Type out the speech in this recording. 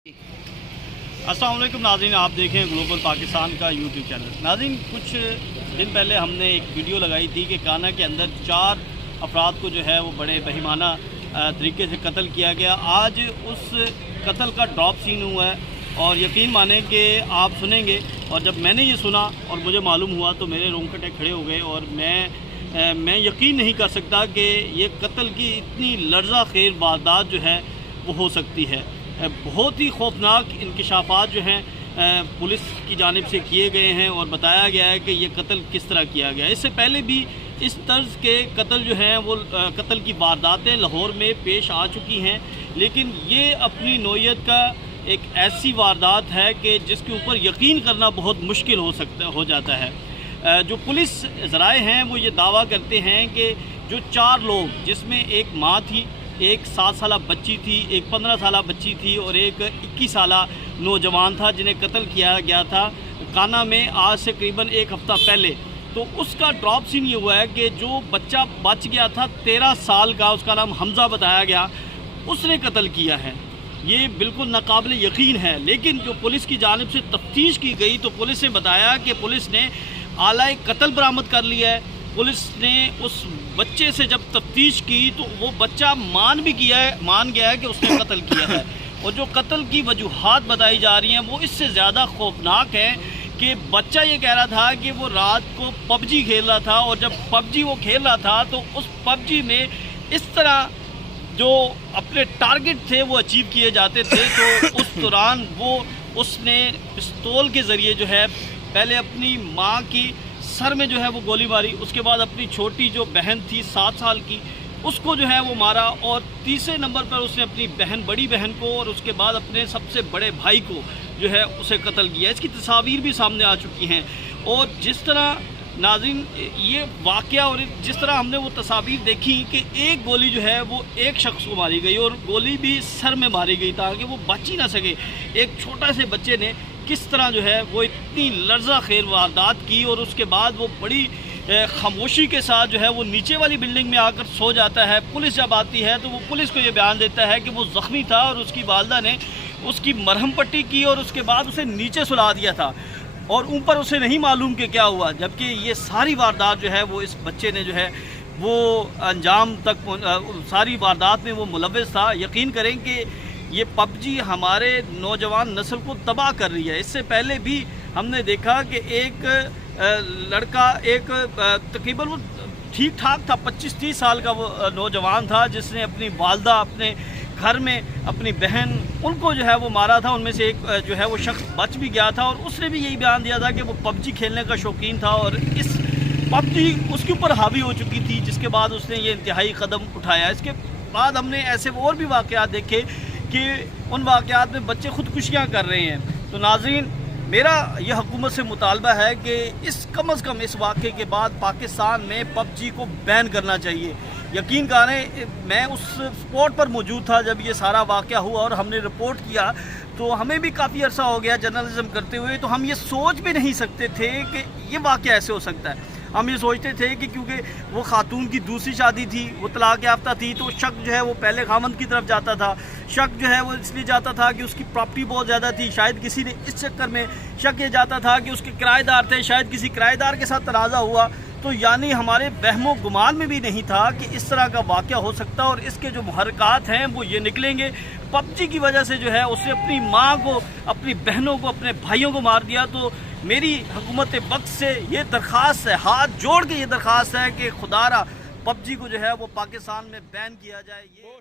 अस्सलाम वालेकुम नाज़रीन, आप देखें ग्लोबल पाकिस्तान का यूट्यूब चैनल। नाज़रीन, कुछ दिन पहले हमने एक वीडियो लगाई थी कि काना के अंदर 4 अफराद को जो है वो बड़े बेईमाना तरीके से कत्ल किया गया। आज उस कत्ल का ड्रॉप सीन हुआ है और यकीन माने कि आप सुनेंगे। और जब मैंने ये सुना और मुझे मालूम हुआ तो मेरे रोंगटे खड़े हो गए और मैं यकीन नहीं कर सकता कि ये कत्ल की इतनी लर्ज़ा खेर वारदात जो है वो हो सकती है। बहुत ही खौफनाक इंकशाफात जो हैं पुलिस की जानिब से किए गए हैं और बताया गया है कि ये कत्ल किस तरह किया गया। इससे पहले भी इस तर्ज के कत्ल जो हैं वो कत्ल की वारदातें लाहौर में पेश आ चुकी हैं, लेकिन ये अपनी नौइयत का एक ऐसी वारदात है कि जिसके ऊपर यकीन करना बहुत मुश्किल हो जाता है। जो पुलिस ज़राए हैं वो ये दावा करते हैं कि जो 4 लोग, जिसमें एक माँ थी, एक 7 साला बच्ची थी, एक 15 साला बच्ची थी और एक 21 साला नौजवान था जिन्हें कत्ल किया गया था काना में आज से करीबन 1 हफ़्ता पहले। तो उसका ड्रॉप सीन ये हुआ है कि जो बच्चा बच गया था 13 साल का, उसका नाम हमज़ा बताया गया, उसने कत्ल किया है। ये बिल्कुल नाकाबिल यकीन है। लेकिन जो पुलिस की जानिब से तफ्तीश की गई तो पुलिस ने बताया कि पुलिस ने आला कत्ल बरामद कर लिया है। पुलिस ने उस बच्चे से जब तफ्तीश की तो वो बच्चा मान गया है कि उसने कत्ल किया है। और जो कत्ल की वजूहात बताई जा रही हैं वो इससे ज़्यादा खौफनाक है कि बच्चा ये कह रहा था कि वो रात को पबजी खेल रहा था और जब पबजी वो खेल रहा था तो उस पबजी में इस तरह जो अपने टारगेट थे वो अचीव किए जाते थे। तो उस दौरान उसने पिस्तौल के ज़रिए जो है पहले अपनी माँ की सर में जो है वो गोली मारी, उसके बाद अपनी छोटी जो बहन थी 7 साल की उसको जो है वो मारा और तीसरे नंबर पर उसने अपनी बड़ी बहन को और उसके बाद अपने सबसे बड़े भाई को जो है उसे कत्ल किया। इसकी तस्वीर भी सामने आ चुकी हैं। और जिस तरह नाज़रीन ये वाक़या और जिस तरह हमने वो तस्वीर देखी कि एक गोली जो है वो एक शख्स को मारी गई और गोली भी सर में मारी गई ताकि वो बच ही ना सके। एक छोटा से बच्चे ने किस तरह जो है वो इतनी लर्ज़ा खेर वारदात की और उसके बाद वो बड़ी खामोशी के साथ जो है वो नीचे वाली बिल्डिंग में आकर सो जाता है। पुलिस जब आती है तो वो पुलिस को ये बयान देता है कि वो ज़ख्मी था और उसकी वालदा ने उसकी मरहम पट्टी की और उसके बाद उसे नीचे सुला दिया था और ऊपर उसे नहीं मालूम कि क्या हुआ। जबकि ये सारी वारदात जो है वो इस बच्चे ने जो है वो अंजाम तक सारी वारदात में वो मुलव्वस था। यकीन करें कि ये पबजी हमारे नौजवान नस्ल को तबाह कर रही है। इससे पहले भी हमने देखा कि एक लड़का तकरीबन वो ठीक ठाक था, 25-30 साल का वो नौजवान था जिसने अपनी वालदा, अपने घर में अपनी बहन, उनको जो है वो मारा था। उनमें से एक जो है वो शख्स बच भी गया था और उसने भी यही बयान दिया था कि वो पबजी खेलने का शौकीन था और इस पबजी उसके ऊपर हावी हो चुकी थी, जिसके बाद उसने ये इंतहाई कदम उठाया। इसके बाद हमने ऐसे और भी वाक़यात देखे कि उन वाक़यात में बच्चे ख़ुदकुशियाँ कर रहे हैं। तो नाज़रीन, मेरा यह हुकूमत से मुतालबा है कि कम अज़ कम इस वाक़े के बाद पाकिस्तान में पबजी को बैन करना चाहिए। यकीन करें, मैं उस स्पॉट पर मौजूद था जब ये सारा वाक़या हुआ और हमने रिपोर्ट किया तो हमें भी काफ़ी अरसा हो गया जर्नलिज़म करते हुए, तो हम ये सोच भी नहीं सकते थे कि ये वाक़या ऐसे हो सकता है। हम ये सोचते थे कि क्योंकि वो खातून की दूसरी शादी थी, वो तलाक याफ्ता थी, तो शक जो है वो पहले खामद की तरफ जाता था। शक जो है वो इसलिए जाता था कि उसकी प्रॉपर्टी बहुत ज़्यादा थी, शायद किसी ने इस चक्कर में शक ये जाता था कि उसके किराएदार थे, शायद किसी किराएदार के साथ तनाज़ा हुआ। तो यानी हमारे बहमो गुमान में भी नहीं था कि इस तरह का वाक़या हो सकता। और इसके जो मुहर्रिकात हैं वो ये निकलेंगे। पबजी की वजह से जो है उसने अपनी माँ को, अपनी बहनों को, अपने भाइयों को मार दिया। तो मेरी हुकूमत वक्त से ये दरख्वास्त है, हाथ जोड़ के ये दरख्वास्त है कि खुदारा पबजी को जो है वो पाकिस्तान में बैन किया जाए। ये